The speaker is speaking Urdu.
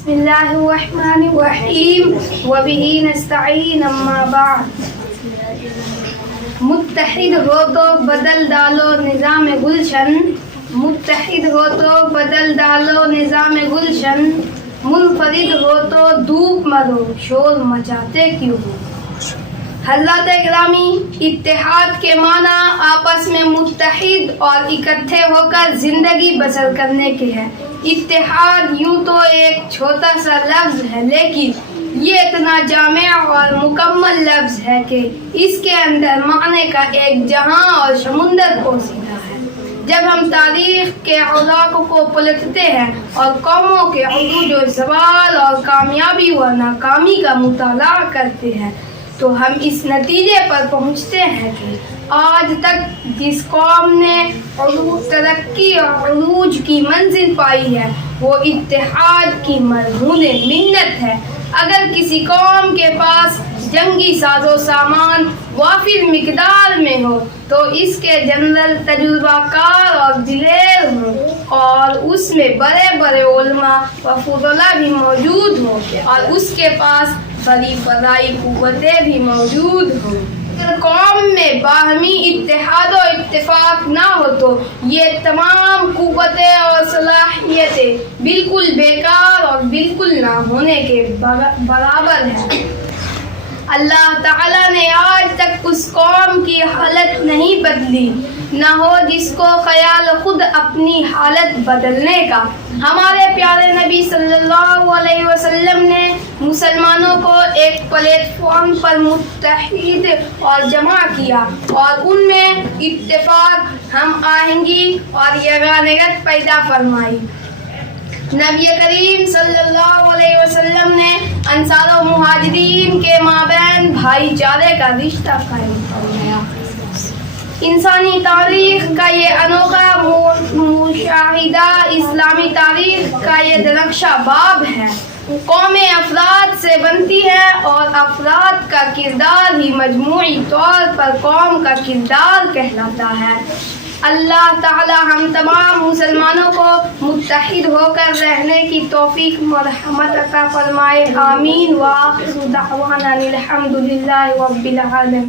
بسم اللہ الرحمن الرحیم وبہ نستعین اما بعد۔ متحد ہو تو بدل ڈالو نظام گلشن، متحد ہو تو بدل ڈالو نظام گلشن، منفرد ہو تو دھوپ مرو شور مچاتے کیوں ہو۔ حضرات گرامی، اتحاد کے معنی آپس میں متحد اور اکٹھے ہو کر زندگی بسر کرنے کے ہیں۔ اتحاد یوں تو ایک چھوٹا سا لفظ ہے، لیکن یہ اتنا جامع اور مکمل لفظ ہے کہ اس کے اندر معنی کا ایک جہاں اور سمندر پوشیدہ ہے۔ جب ہم تاریخ کے علاقوں کو پلٹتے ہیں اور قوموں کے عروج و زوال اور کامیابی و ناکامی کا مطالعہ کرتے ہیں تو ہم اس نتیجے پر پہنچتے ہیں کہ آج تک جس قوم نے ترقی اور عروج کی منزل پائی ہے وہ اتحاد کی مرہون منت ہے۔ اگر کسی قوم کے پاس جنگی ساز و سامان وافر مقدار میں ہو تو اس کے جنرل تجربہ کار اور دلیر ہوں اور اس میں بڑے بڑے علماء و فضلاء بھی موجود ہوں اور اس کے پاس بڑی فضائی قوتیں بھی موجود ہوں، اگر قوم میں باہمی اتحاد و اتفاق نہ ہو تو یہ تمام قوتیں اور صلاحیتیں بالکل بیکار اور بالکل نہ ہونے کے برابر ہیں۔ اللہ تعالیٰ نے آج تک اس قوم کی حالت نہیں بدلی، نہ ہو جس کو خیال خود اپنی حالت بدلنے کا۔ ہمارے پیارے نبی صلی اللہ علیہ وسلم نے مسلمانوں کو ایک پلیٹ فارم پر متحد اور جمع کیا اور ان میں اتفاق، ہم آہنگی اور یگانگت پیدا فرمائی۔ نبی کریم صلی اللہ علیہ وسلم نے انصار و مہاجرین کے مابین بھائی چارے کا رشتہ قائم فرمایا۔ انسانی تاریخ کا یہ انوکھا مشاہدہ اسلامی تاریخ کا یہ درخشاں باب ہے۔ قومیں افراد سے بنتی ہے اور افراد کا کردار ہی مجموعی طور پر قوم کا کردار کہلاتا ہے۔ اللہ تعالی ہم تمام مسلمانوں کو متحد ہو کر رہنے کی توفیق مرحمت عطا فرمائے، آمین۔ وآخر دعوانا الحمد للہ رب العالمین۔